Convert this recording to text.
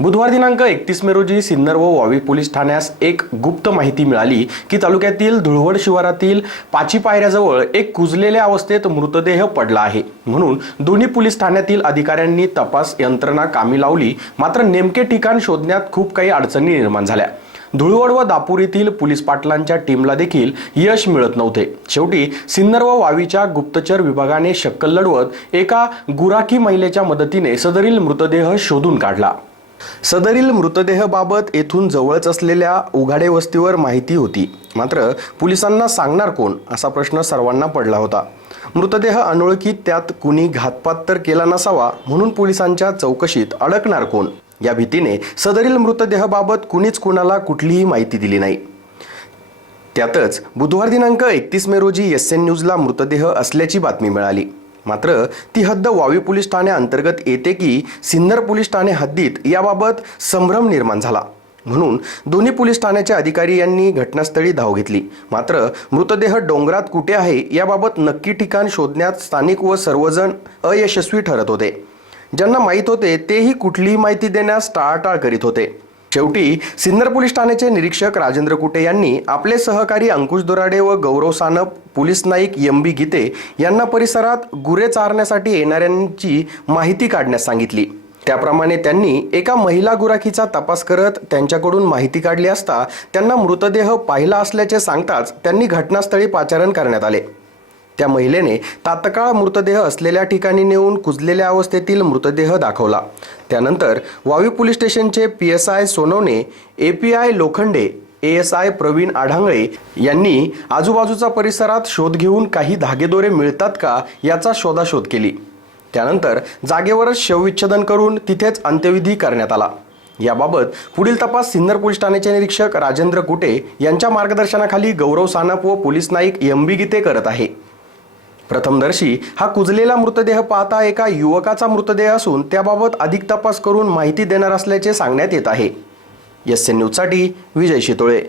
बुधवार दिनांक एकतीस मे रोजी सिन्नर व वावी पोलीस ठाण्यास एक गुप्त माहिती मिळाली की तालुक्यातील धुळवड शिवारातील पाची पायऱ्याजवळ एक कुजलेल्या अवस्थेत मृतदेह पडला आहे. म्हणून दोन्ही पोलीस ठाण्यातील अधिकाऱ्यांनी तपास यंत्रणा कामी लावली. मात्र नेमके ठिकाण शोधण्यात खूप काही अडचणी निर्माण झाल्या. धुळवड व दापूर येथील पोलीस पाटलांच्या टीमला देखील यश मिळत नव्हते. शेवटी सिन्नर व वावीच्या गुप्तचर विभागाने शक्कल लढवत एका गुराखी महिलेच्या मदतीने सदरील मृतदेह शोधून काढला. सदरील मृतदेहाबाबत येथून जवळच असलेल्या उघाडे वस्तीवर माहिती होती. मात्र पोलिसांना सांगणार कोण? असा प्रश्न सर्वांना पडला होता. मृतदेह अनोळखी त्यात कुणी घातपात तर केला नसावा म्हणून पोलिसांच्या चौकशीत अडकणार कोण? या भीतीने सदरील मृतदेहाबाबत कुणीच कुणाला कुठलीही माहिती दिली नाही. त्यातच बुधवार दिनांक एकतीस मे रोजी एस एन न्यूजला मृतदेह असल्याची बातमी मिळाली. मात्र ती हद्द वावी पोलीस ठाण्याअंतर्गत येते की सिन्नर पोलीस ठाणे हद्दीत याबाबत संभ्रम निर्माण झाला. म्हणून दोन्ही पोलीस ठाण्याचे अधिकारी यांनी घटनास्थळी धाव घेतली. मात्र मृतदेह डोंगरात कुठे आहे याबाबत नक्की ठिकाण शोधण्यात स्थानिक व सर्वजण अयशस्वी ठरत होते. ज्यांना माहीत होते तेही कुठलीही माहिती देण्यास टाळाटाळ करीत होते. शेवटी सिन्नर पोलीस ठाण्याचे निरीक्षक राजेंद्र कुटे यांनी आपले सहकारी अंकुश दोराडे व Gaurav Sanap police Naik M B Gite यांना परिसरात गुरे चारण्यासाठी येणाऱ्यांची माहिती काढण्यास सांगितली. त्याप्रमाणे त्यांनी एका महिला गुराखीचा तपास करत त्यांच्याकडून माहिती काढली असता त्यांना मृतदेह पाहिला असल्याचे सांगताच त्यांनी घटनास्थळी पाचारण करण्यात आले. त्या महिलेने तात्काळ मृतदेह असलेल्या ठिकाणी नेऊन कुजलेल्या अवस्थेतील मृतदेह दाखवला. त्यानंतर वावी पोलीस स्टेशनचे P S I Sonawane A P I Lokhande A S I Pravin Adhangale यांनी आजूबाजूचा परिसरात शोध घेऊन काही धागेदोरे मिळतात का याचा शोधाशोध केली. त्यानंतर जागेवरच शवविच्छेदन करून तिथेच अंत्यविधी करण्यात आला. याबाबत पुढील तपास सिन्नर पोलीस ठाण्याचे निरीक्षक राजेंद्र कुटे यांच्या मार्गदर्शनाखाली गौरव सानप व police Naik M B Gite करत आहे. प्रथमदर्शी हा कुजलेला मृतदेह पाहता एका युवकाचा मृतदेह असून त्याबाबत अधिक तपास करून माहिती देणार असल्याचे सांगण्यात येत आहे. एस एन न्यूजसाठी विजय शितोळे.